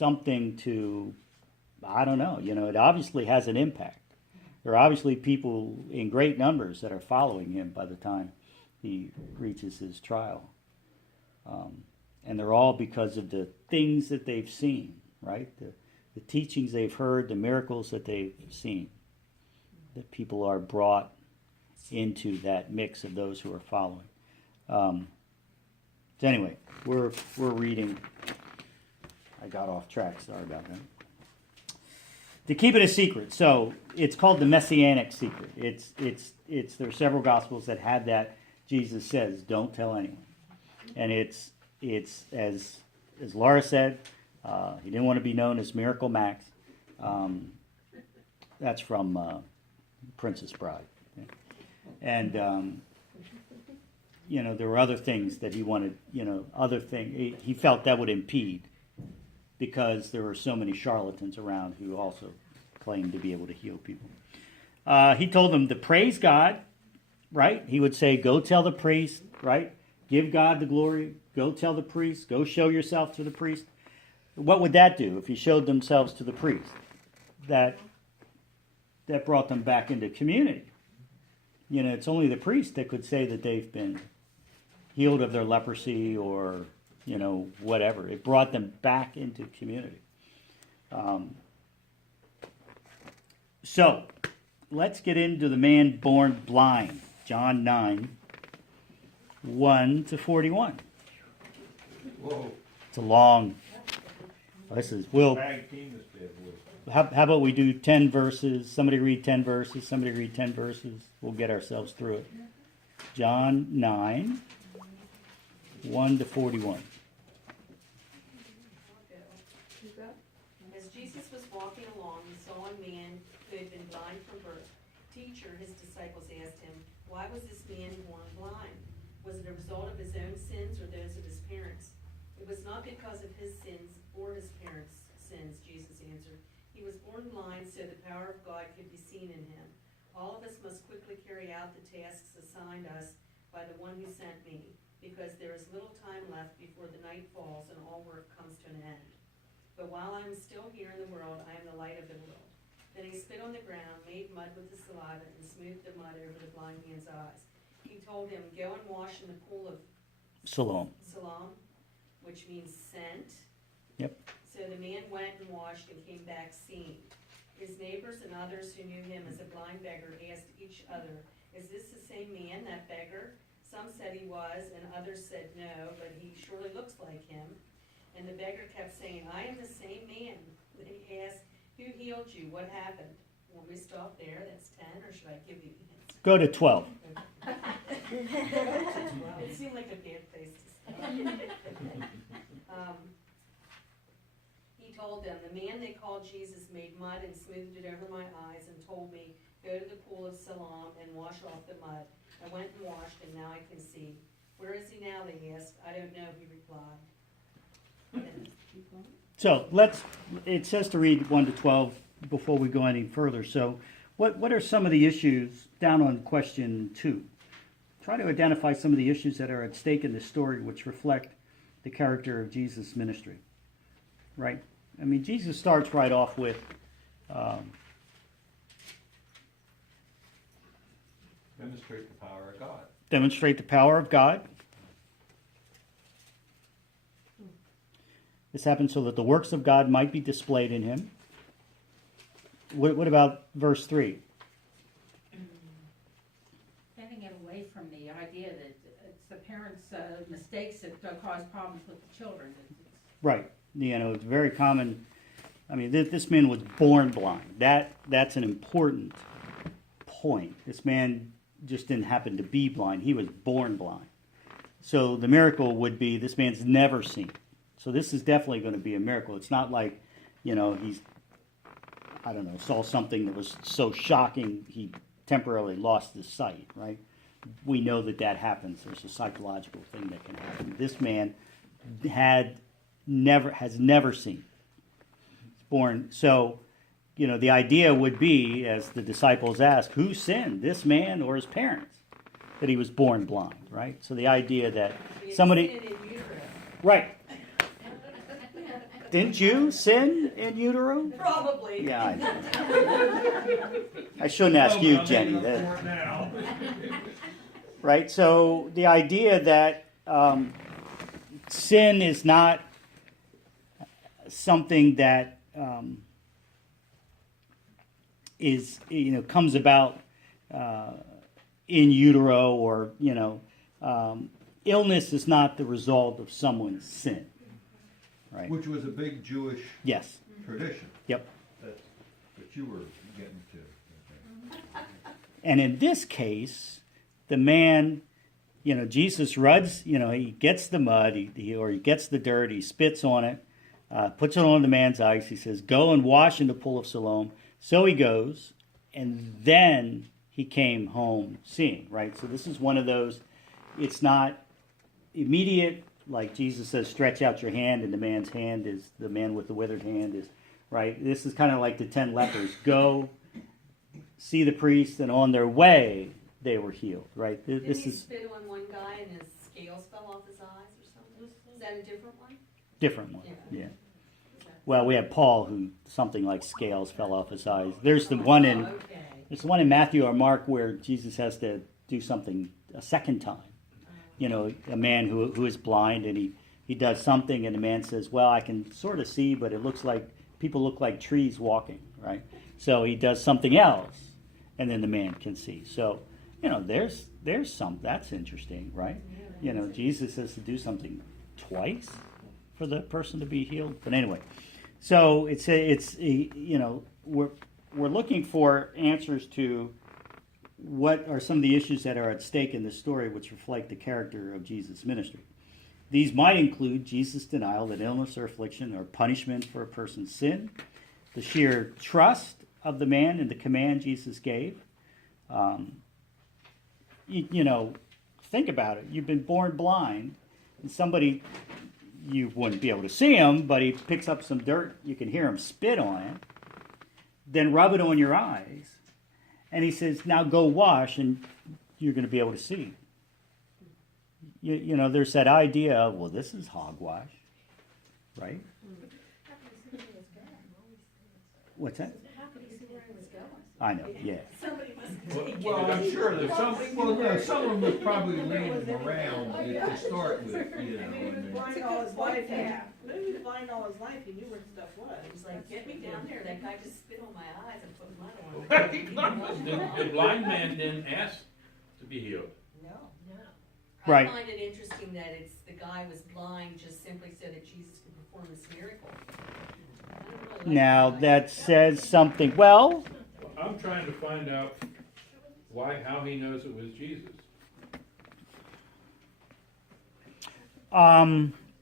something to, I don't know, it obviously has an impact. There are obviously people in great numbers that are following him by the time he reaches his trial. And they're all because of the things that they've seen, right? The teachings they've heard, the miracles that they've seen. That people are brought into that mix of those who are following. So anyway, we're reading. I got off track. Sorry about that. To keep it a secret, so it's called the Messianic secret. It's there are several gospels that have that. Jesus says, "Don't tell anyone," and it's as Laura said, he didn't want to be known as Miracle Max. That's from Princess Bride, and there were other things that he wanted. Other thing he felt that would impede, because there were so many charlatans around who also claimed to be able to heal people. He told them to praise God, right? He would say, "Go tell the priest," right? "Give God the glory. Go tell the priest. Go show yourself to the priest." What would that do if he showed themselves to the priest? That brought them back into community. It's only the priest that could say that they've been healed of their leprosy or, whatever. It brought them back into community. So, let's get into the man born blind. John 9, 1 to 41. Whoa. It's a long. We'll. How about we do 10 verses? Somebody read 10 verses. Somebody read 10 verses. We'll get ourselves through it. John 9, 1 to 41. As Jesus was walking along, he saw a man who had been blind from birth. "Teacher," his disciples asked him, "why was this man born blind? Was it a result of his own sins or those of his parents?" "It was not because of his sins or his parents' sins," Jesus answered. "He was born blind so the power of God could be seen in him. All of us must quickly carry out the tasks assigned us by the one who sent me, because there is little time left before the night falls and all work comes to an end. But while I am still here in the world, I am the light of the world." Then he spit on the ground, made mud with the saliva, and smoothed the mud over the blind man's eyes. He told him, "Go and wash in the pool of Siloam, which means sent." Yep. So the man went and washed and came back seeing. His neighbors and others who knew him as a blind beggar asked each other, "Is this the same man, that beggar?" Some said he was, and others said no, but he surely looks like him. And the beggar kept saying, "I am the same man." Then he asked, "Who healed you? What happened?" Want me to stop there? That's 10, or should I give you the answer? Go to 12. It seemed like a bad place to start. He told them, "The man they called Jesus made mud and smoothed it over my eyes and told me, 'Go to the pool of Siloam and wash off the mud.' I went and washed, and now I can see." "Where is he now?" they asked. "I don't know," he replied. So it says to read 1 to 12 before we go any further. So what are some of the issues down on question 2? Try to identify some of the issues that are at stake in this story which reflect the character of Jesus' ministry. Right? I mean, Jesus starts right off with Demonstrate the power of God. Demonstrate the power of God. This happened so that the works of God might be displayed in him. What about verse 3? Getting it away from the idea that it's the parents' mistakes that cause problems with the children. Right. It's very common. I mean, this man was born blind. That's an important point. This man just didn't happen to be blind. He was born blind. So the miracle would be this man's never seen. So this is definitely going to be a miracle. It's not like, he's, saw something that was so shocking he temporarily lost his sight, right? We know that happens. There's a psychological thing that can happen. This man has never seen. He's born. So, the idea would be, as the disciples ask, who sinned, this man or his parents, that he was born blind, right? So the idea that somebody... Right. Didn't you sin in utero? Probably. Yeah, I know. I shouldn't ask you, Jenny. That, right? So the idea that sin is not something that is, comes about in utero, or illness is not the result of someone's sin, right? Which was a big Jewish Yes. tradition Yep. that you were getting to. Okay. And in this case, the man, Jesus runs, he gets the mud, or he gets the dirt, he spits on it, puts it on the man's eyes. He says, "Go and wash in the pool of Siloam." So he goes, and then he came home seeing, right? So this is one of those, it's not immediate, like Jesus says, stretch out your hand, and the man's hand is, the man with the withered hand is, right? This is kind of like the 10 lepers. Go, see the priest, and on their way, they were healed, right? Didn't This he is spit on one guy and his scales fell off his eyes or something? Is that a different one? different one, Yeah. yeah. Well, we have Paul, who something like scales fell off his eyes. There's the one in, Oh, okay. there's the one in Matthew or Mark where Jesus has to do something a second time. A man who is blind, and he does something, and the man says, "Well, I can sort of see, but it looks like people look like trees walking," right? So he does something else, and then the man can see. So, there's some, that's interesting, right? Jesus has to do something twice for the person to be healed. But anyway, so we're looking for answers to what are some of the issues that are at stake in this story, which reflect the character of Jesus' ministry. These might include Jesus' denial that illness or affliction or punishment for a person's sin, the sheer trust of the man in the command Jesus gave. Think about it. You've been born blind, and somebody, you wouldn't be able to see him, but he picks up some dirt, you can hear him spit on it, then rub it on your eyes, and he says, "Now go wash," and you're going to be able to see. There's that idea of, well, this is hogwash, right? What's that? I know, yeah. Somebody must have taken Well, I'm sure that someone was probably leading him around to start with, Maybe he was blind all his life. Maybe he was blind all his life. He knew where stuff was. It was like, "Get me down there, that guy just spit on my eyes and put mud on me." The blind man didn't ask to be healed. No. Right. I find it interesting that it's, the guy was blind just simply so that Jesus could perform this miracle. I don't really like Now that. that says something. Well, I'm trying to find out how he knows it was Jesus.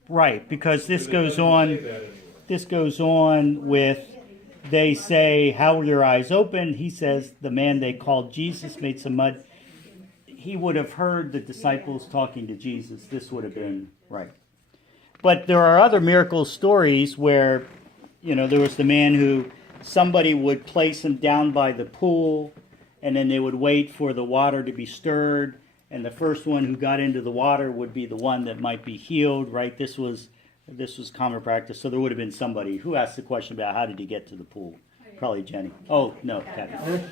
right, because this But it goes doesn't on. say that anywhere. This goes on with, they say, "How were your eyes open?" He says, "The man they called Jesus made some mud." He would have heard the disciples talking to Jesus. This would have been right. But there are other miracle stories where, there was the man who somebody would place him down by the pool, and then they would wait for the water to be stirred, and the first one who got into the water would be the one that might be healed, right? This was common practice. So there would have been somebody who asked the question about how did he get to the pool. Probably Jenny. Oh no, Kathy.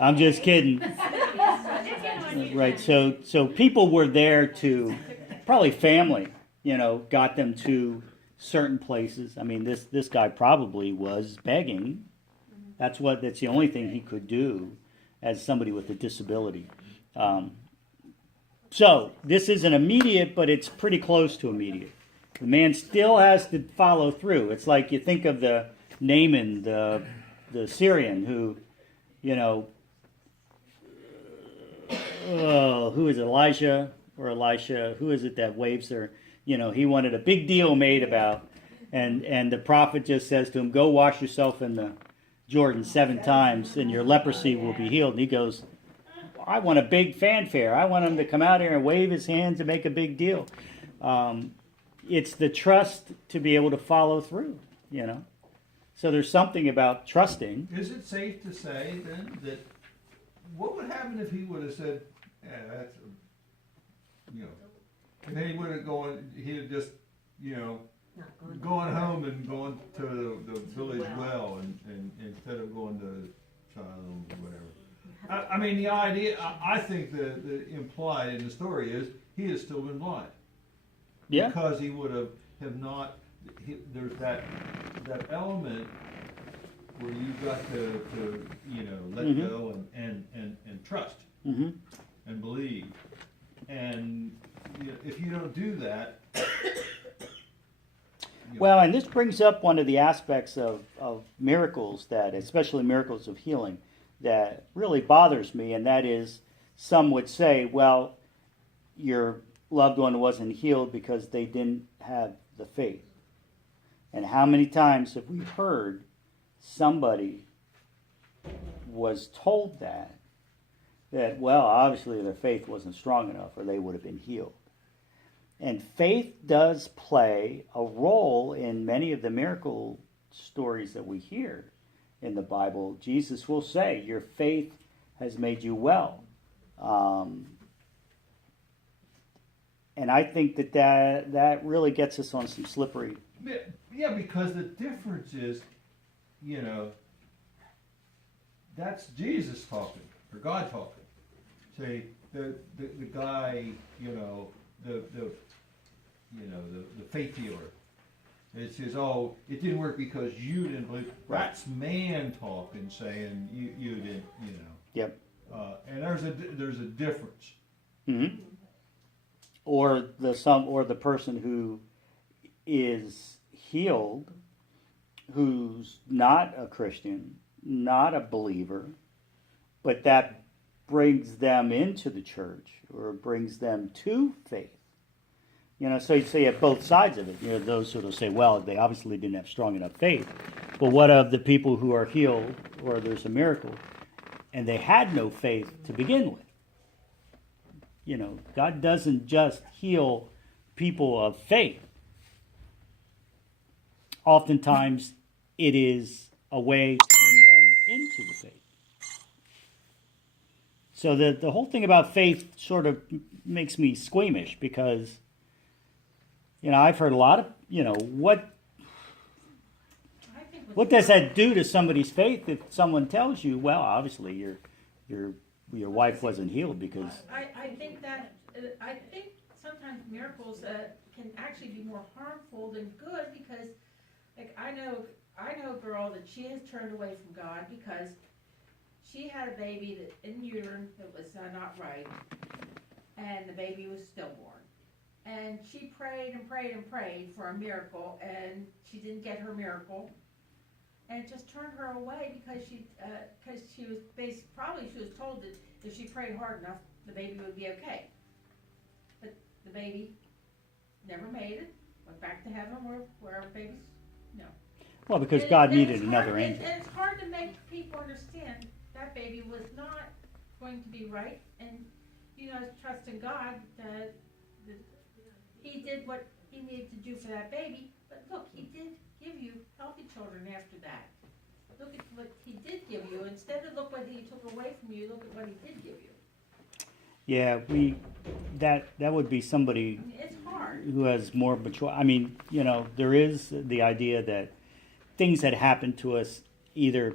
I'm just kidding. Right. So people were there to, probably family, got them to certain places. I mean, this guy probably was begging. That's the only thing he could do as somebody with a disability. So this isn't immediate, but it's pretty close to immediate. The man still has to follow through. It's like you think of the Naaman, the Syrian, who, who is Elijah or Elisha? Who is it that waves there? He wanted a big deal made about, and the prophet just says to him, "Go wash yourself in the Jordan 7 times, and your leprosy will be healed." And he goes, "I want a big fanfare. I want him to come out here and wave his hands and make a big deal." It's the trust to be able to follow through, So there's something about trusting. Is it safe to say then that, what would happen if he would have said, "Yeah, that's," and then he would have he'd have just you know, going home and going to the village well and instead of going to Shiloh or whatever. I mean, the idea, I think the implied in the story is he has still been blind. Yeah. Because he would have not, there's that element where you've got to you know, let Mhm. go and trust Mm-hmm. and believe. And you know, if you don't do that, you know, Well, and this brings up one of the aspects of miracles that, especially miracles of healing, that really bothers me, and that is some would say, well, your loved one wasn't healed because they didn't have the faith. And how many times have we heard somebody was told that, well, obviously their faith wasn't strong enough or they would have been healed. And faith does play a role in many of the miracle stories that we hear in the Bible. Jesus will say, your faith has made you well. And I think that really gets us on some slippery. yeah, because the difference is, you know, that's Jesus talking or God talking. Say the guy, you know, the faith healer. It says, oh, it didn't work because you didn't believe. Right. That's man talking, saying you didn't, you know. Yep. And there's a difference. Mm-hmm. Or the person who is healed, who's not a Christian, not a believer, but that brings them into the church or brings them to faith. You know, so you have both sides of it. You know, those who will say, well, they obviously didn't have strong enough faith. But what of the people who are healed or there's a miracle and they had no faith to begin with? You know, God doesn't just heal people of faith. Oftentimes, it is a way to bring them into the faith. So the whole thing about faith sort of makes me squeamish because, you know, I've heard a lot of, you know, what does that do to somebody's faith if someone tells you, well, obviously your wife wasn't healed because I think that, I think sometimes miracles can actually be more harmful than good because, like, I know a girl that she has turned away from God because she had a baby in uterine that was not right, and the baby was stillborn. And she prayed and prayed and prayed for a miracle, and she didn't get her miracle. And it just turned her away because she was told that if she prayed hard enough, the baby would be okay. But the baby never made it, went back to heaven where babies, no. well, because And God and needed it's another hard, angel. And it's hard to make people understand that baby was not going to be right, and, you know, trust in God that he did what he needed to do for that baby, but look, he did give you healthy children after that. Look at what he did give you. Instead of look what he took away from you, look at what he did give you. Yeah, that would be somebody I mean, it's hard. who has more mature. I mean, you know, there is the idea that things that happen to us either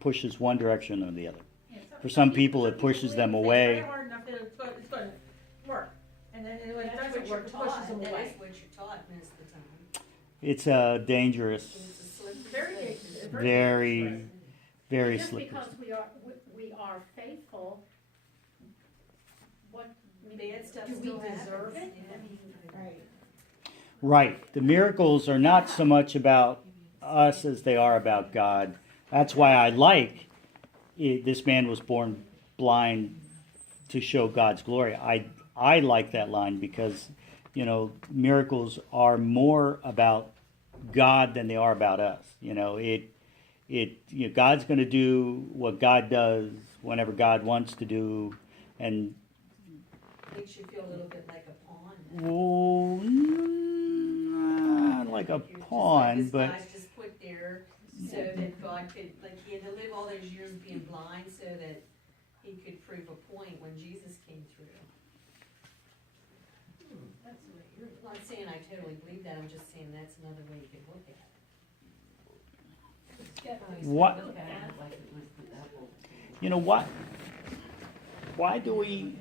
pushes one direction or the other. Yeah, For some people, it pushes them believe away. If they pray hard enough, it's going to work. And then when it That's doesn't what you're work, it pushes taught, them that away. is what you're taught most of the time. It's a dangerous, It's a slippery Very slope. dangerous. very, dangerous. very Just slippery. because we are faithful, what, Bad stuff do we still happens. deserve it? Yeah. I mean, Right. Right. The miracles are not so much about us as they are about God. That's why I like it, this man was born blind to show God's glory. I like that line because, you know, miracles are more about God than they are about us. You know, God's going to do what God does whenever God wants to do, and Makes you feel a little bit like a pawn. well, not like a You're just like pawn, this but guy's just put there so that God could, like, he had to live all those years being blind so that he could prove a point when Jesus came through. I'm not saying I totally believe that, I'm just saying that's another way you could look at it. What- Look at it like it was the devil. You know what? Why do we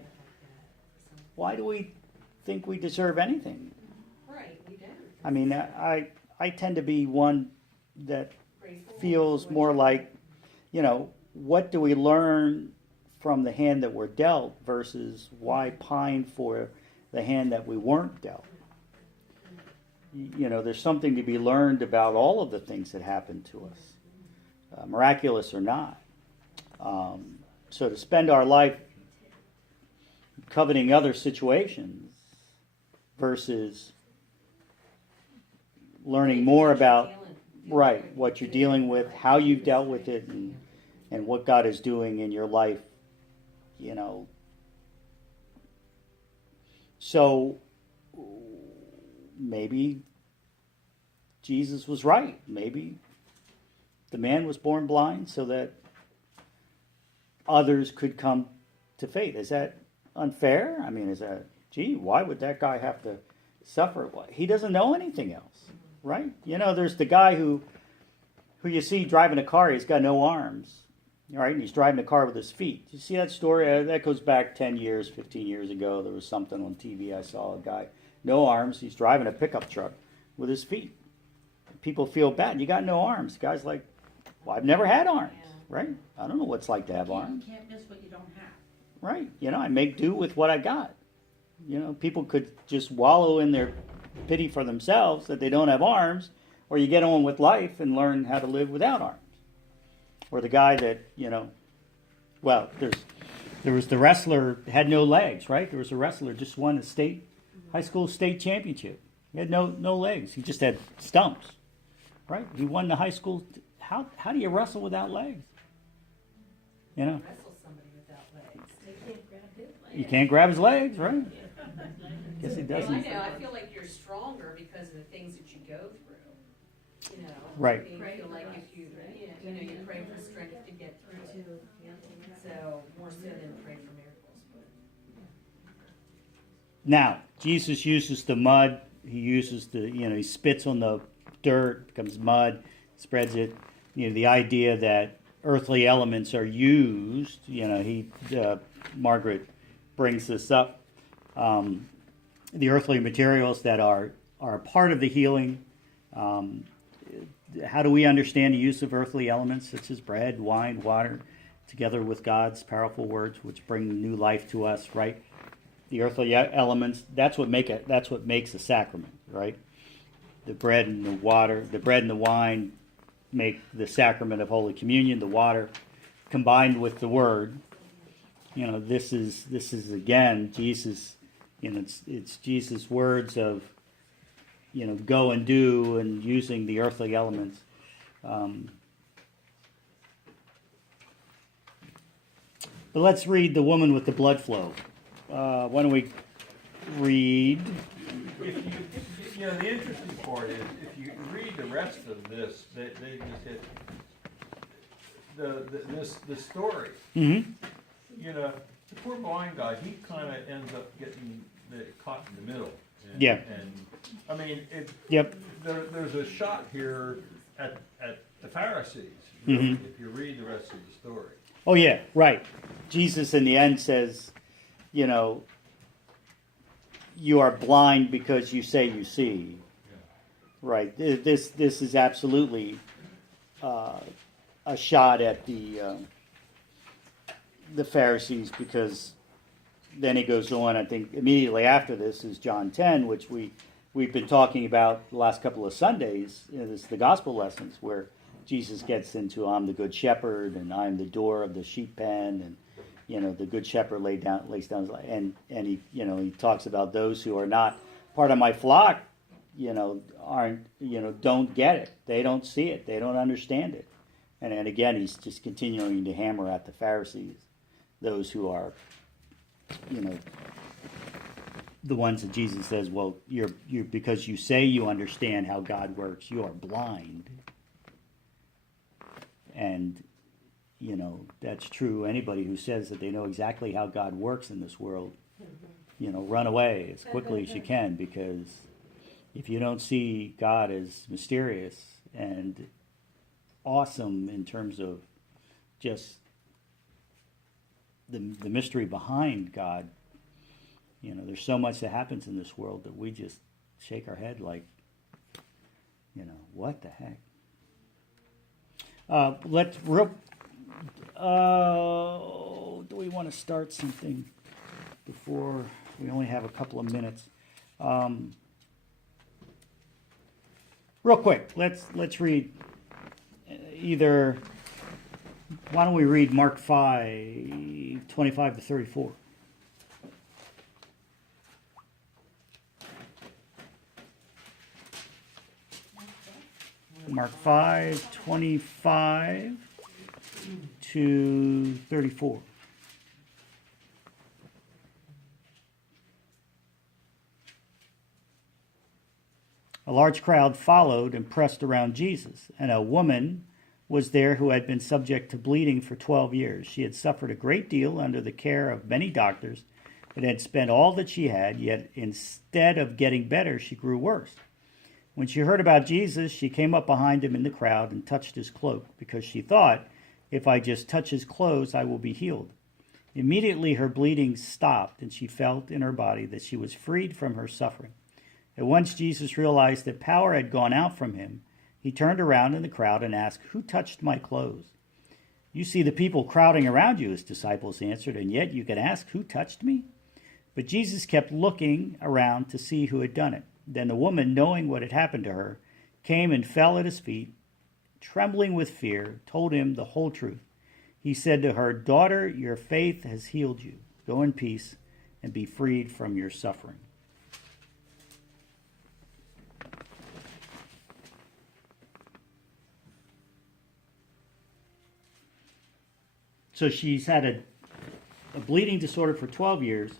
think we deserve anything? Right, we don't. I mean, I tend to be one that Grateful feels for more what like, you know, what do we learn from the hand that we're dealt versus why pine for the hand that we weren't dealt? You know, there's something to be learned about all of the things that happen to us, miraculous or not. So to spend our life coveting other situations versus learning more about right what you're dealing with, how you've dealt with it, and what God is doing in your life, you know. So maybe Jesus was right. Maybe the man was born blind so that others could come to faith. Is that unfair? I mean, is that, gee, why would that guy have to suffer? He doesn't know anything else, right? You know, there's the guy who you see driving a car, he's got no arms, right? And he's driving a car with his feet. You see that story? That goes back 10 years, 15 years ago. There was something on TV. I saw a guy, no arms, he's driving a pickup truck with his feet. People feel bad. You got no arms. The guy's like, well, I've never had arms, right? I don't know what it's like to have arms. You can't miss what you don't have. Right. You know, I make do with what I got. You know, people could just wallow in their pity for themselves that they don't have arms, or you get on with life and learn how to live without arms. Or the guy that, you know, well, there was the wrestler had no legs, right? There was a wrestler just won a high school state championship. He had no legs. He just had stumps, right? He won the high school. How do you wrestle without legs? You know, Wrestle somebody without legs. They can't grab his leg. you can't grab his legs, right? Guess he Well, I doesn't. know, I feel like you're stronger because of the things that you go through, you know. Right. I mean, Pray feel for like us, if you, right? yeah, you know, you pray for strength to get through it. So, more so than pray for miracles, but. Now, Jesus uses the mud. He uses he spits on the dirt, becomes mud, spreads it. You know, the idea that earthly elements are used, you know, Margaret brings this up. The earthly materials that are a part of the healing. How do we understand the use of earthly elements such as bread, wine, water, together with God's powerful words, which bring new life to us? Right, the earthly elements. That's what makes a sacrament. Right, the bread and the water, the bread and the wine make the sacrament of Holy Communion. The water, combined with the Word. You know, this is again Jesus. You know, it's Jesus' words of, you know, go and do, and using the earthly elements. But let's read the woman with the blood flow. Why don't we read? If you know, the interesting part is, if you read the rest of this, they just hit the story. Mm-hmm. You know, the poor blind guy, he kind of ends up getting caught in the middle. And, Yeah. And I mean, Yep. there's a shot here at the Pharisees. Mhm. If you read the rest of the story. Oh yeah, right. Jesus in the end says, you know, you are blind because you say you see. Right. This is absolutely a shot at the Pharisees, because then it goes on. I think immediately after this is John 10, which we've been talking about the last couple of Sundays. You know, this is the gospel lessons where Jesus gets into I'm the good shepherd and I'm the door of the sheep pen, and you know the good shepherd lays down his life, and he he talks about those who are not part of my flock, don't get it. They don't see it. They don't understand it. And again, he's just continuing to hammer at the Pharisees, those who are, the ones that Jesus says, well, you're because you say you understand how God works, you are blind. And, that's true. Anybody who says that they know exactly how God works in this world, run away as quickly as you can, because if you don't see God as mysterious and awesome in terms of just the mystery behind God, there's so much that happens in this world that we just shake our head like, what the heck? Do we want to start something before we only have a couple of minutes? Real quick, let's read either. Why don't we read Mark 5:25-34? Mark 5:25-34. A large crowd followed and pressed around Jesus, and a woman was there who had been subject to bleeding for 12 years. She had suffered a great deal under the care of many doctors and had spent all that she had, yet instead of getting better, she grew worse. When she heard about Jesus, she came up behind him in the crowd and touched his cloak, because she thought, if I just touch his clothes, I will be healed. Immediately her bleeding stopped, and she felt in her body that she was freed from her suffering. And once Jesus realized that power had gone out from him, he turned around in the crowd and asked, "Who touched my clothes?" "You see the people crowding around you," his disciples answered, "and yet you can ask, 'Who touched me?'" But Jesus kept looking around to see who had done it. Then the woman, knowing what had happened to her, came and fell at his feet, trembling with fear, told him the whole truth. He said to her, "Daughter, your faith has healed you. Go in peace and be freed from your suffering." So she's had a bleeding disorder for 12 years.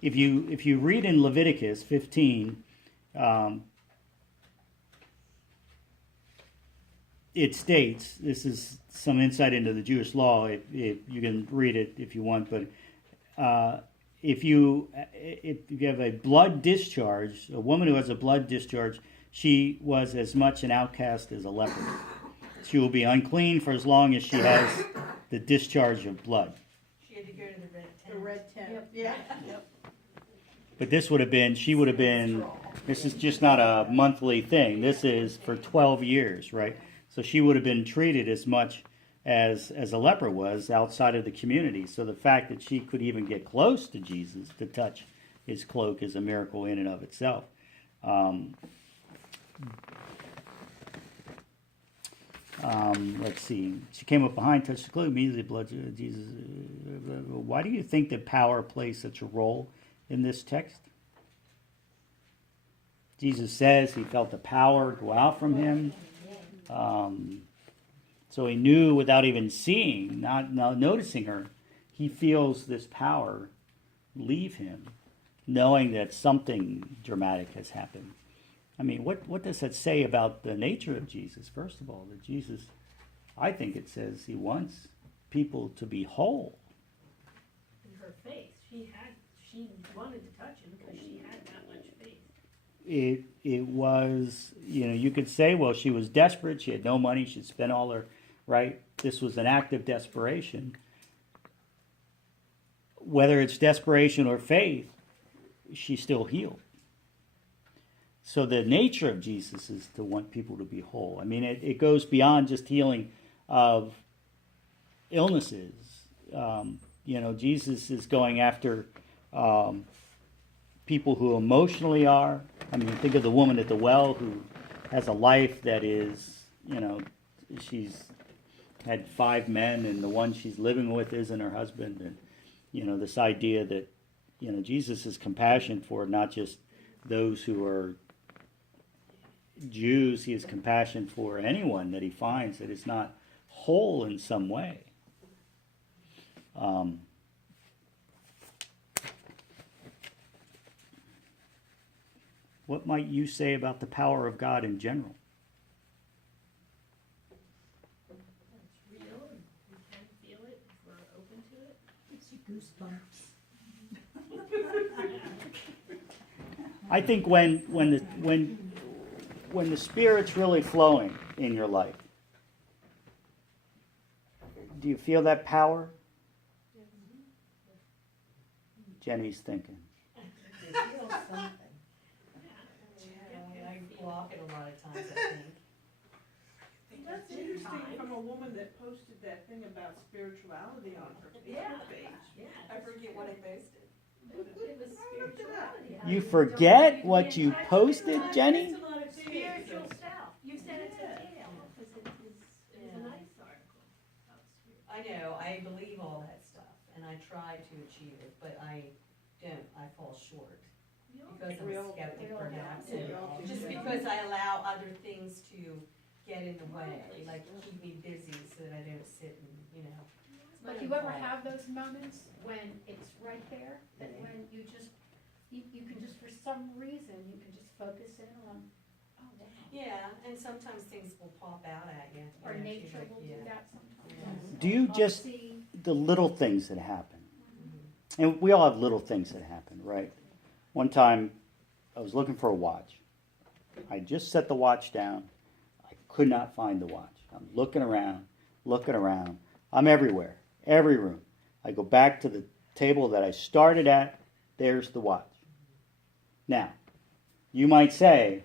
If you read in Leviticus 15, it states, this is some insight into the Jewish law, if you can read it if you want, but if you have a blood discharge, a woman who has a blood discharge, she was as much an outcast as a leper. She will be unclean for as long as she has the discharge of blood. She had to go to the red tent. The red tent, Yep. yeah. But this she would have been, this is just not a monthly thing. This is for 12 years, right? So she would have been treated as much as a leper was outside of the community. So the fact that she could even get close to Jesus to touch his cloak is a miracle in and of itself. Let's see. She came up behind, touched the cloak, immediately blood. Jesus. Why do you think that power plays such a role in this text? Jesus says he felt the power go out from him. So he knew without even seeing, not noticing her, he feels this power leave him, knowing that something dramatic has happened. I mean, what does that say about the nature of Jesus? First of all, that Jesus, I think it says he wants people to be whole. In her faith, she wanted to touch him because she had that much faith. It was, you could say, well, she was desperate. She had no money. She'd spent all her, right? This was an act of desperation. Whether it's desperation or faith, she's still healed. So the nature of Jesus is to want people to be whole. I mean, it goes beyond just healing of illnesses. Jesus is going after people who emotionally are. I mean, think of the woman at the well who has a life that is, she's had 5 men and the one she's living with isn't her husband. And, this idea that, Jesus is compassion for not just those who are Jews. He has compassion for anyone that he finds that is not whole in some way. What might you say about the power of God in general? It's real, and we can feel it if we're open to it. Gives you goosebumps. I think when the Spirit's really flowing in your life, do you feel that power? Jenny's thinking. It feels something. Yeah, I block it a lot of times, I think. That's interesting from a woman that posted that thing about spirituality on her Facebook page. Yeah. I forget what I posted. It was spirituality. how You don't forget even what get you touched posted, by Jenny? Spiritual stuff. You said it's a tail, because it was a Yeah. nice article about spirit. I know, I believe all that stuff, and I try to achieve it, but I don't, I fall short. Because I'm a skeptic perhaps, and just because I allow other things to get in the way, like keep me busy so that I don't sit and, you know. it's my But own you ever fault. have those moments when it's right there, that when you just, you can just, for some reason, you can just focus in on, oh, wow. Yeah, and sometimes things will pop out at you. Or you know, nature like, will do yeah. that sometimes. Do you I'll just, see- the little things that happen, and we all have little things that happen, right? One time, I was looking for a watch. I just set the watch down. I could not find the watch. I'm looking around, looking around. I'm everywhere, every room. I go back to the table that I started at. There's the watch. Now, you might say,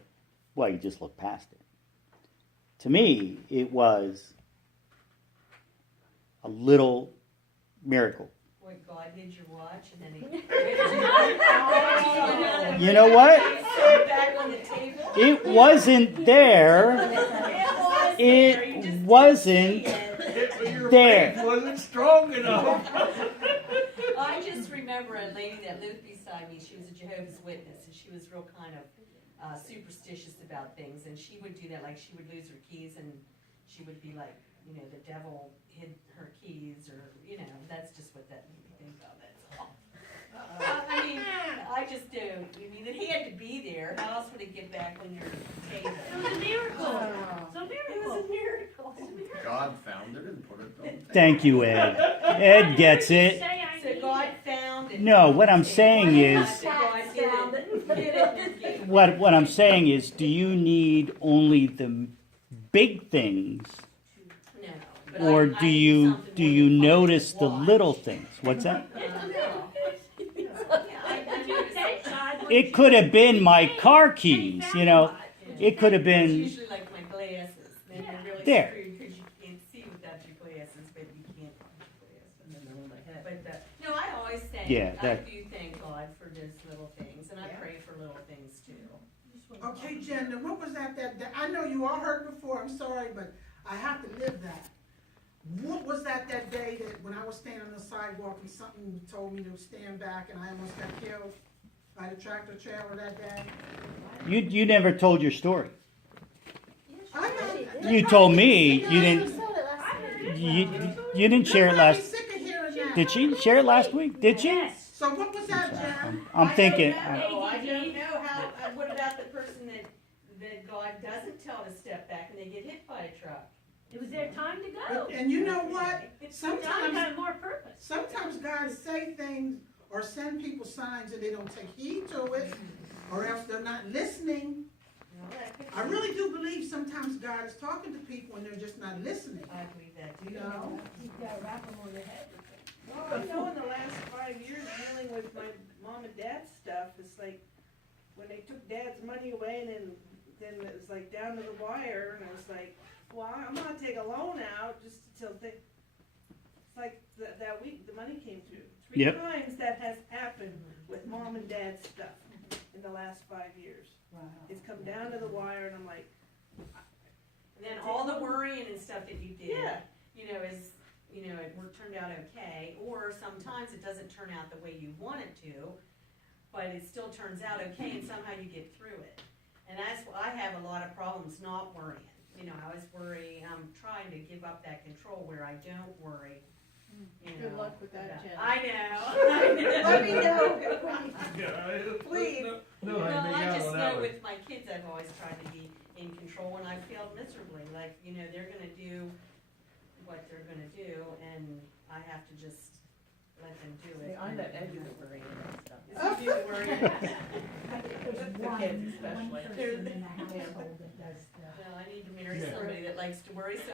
well, you just look past it. To me, it was a little miracle. Boy, God hid your watch and then he. You know what? Back on the table. It wasn't there. It wasn't Your there. faith wasn't strong enough. I just remember a lady that lived beside me. She was a Jehovah's Witness, and she was real kind of superstitious about things. And she would do that, like she would lose her keys, and she would be like, you know, the devil hid her keys, or you know, that's just what that made me think of. That's all. I mean, I just don't. I mean, it had to be there. How else would it get back on your table? It was a miracle. It's a It miracle. was a miracle. God found it and put it on. Thank you, Ed. Ed gets it. Say I So need God it. found it. No, what I'm saying is, God did it. what I'm saying is, do you need only the big things, No, but or I do need you something do more you than notice the watch. little things? What's that? No. Did you thank God when It you- could have been my And he car found keys, God. you know. Yeah. It could have It's been. usually like my glasses. Then Yeah. you're really There. screwed because you can't see without your glasses, but you can't find your glasses. But no, I always thank. Yeah, I that- do thank God for those little things, and I pray for little things too. Okay, Jen, then what was that I know you all heard before, I'm sorry, but I have to live that. What was that day that when I was standing on the sidewalk and something told me to stand back and I almost got killed by the tractor trailer that day? You never told your story. I know. You told me you didn't. I heard it. You didn't share it You're probably last. sick of hearing that. Did she share it last week? Did she? Yes. So what was that, Jen? I'm thinking. I don't know how, what about the person that God doesn't tell to step back and they get hit by a truck? It was their time to go. And you know what? Now you Sometimes got more purpose. Sometimes God say things or send people signs and they don't take heed to it, or else they're not listening. Well, that could I be. really do believe sometimes God is talking to people and they're just not listening. I believe that too. You know? You gotta wrap them on the head. Well, I know in the last 5 years dealing with my mom and dad's stuff, it's like when they took dad's money away and then it was like down to the wire and I was like, well, I'm gonna take a loan out just until it's like that week the money came through. 3 Yep. times that has happened with mom and dad's stuff in the last 5 years. Wow. It's come down to the wire and I'm like, And then all the worrying and stuff that you did, Yeah. you know, is, you know, it turned out okay, or sometimes it doesn't turn out the way you want it to, but it still turns out okay and somehow you get through it. And that's why I have a lot of problems not worrying. You know, I always worry, I'm trying to give up that control where I don't worry. You Good know, luck with that, about- Jen. I know. let me know. Please. No, No, I I out just on know that one. with my kids, I've always tried to be in control and I failed miserably. Like, you know, they're gonna do what they're gonna do and I have to just let them do See, it. I let Ed do the worrying and stuff. It's easy to worry. The One kids especially. person in the household that does the. Well, I need to marry Yeah. somebody that likes to worry, so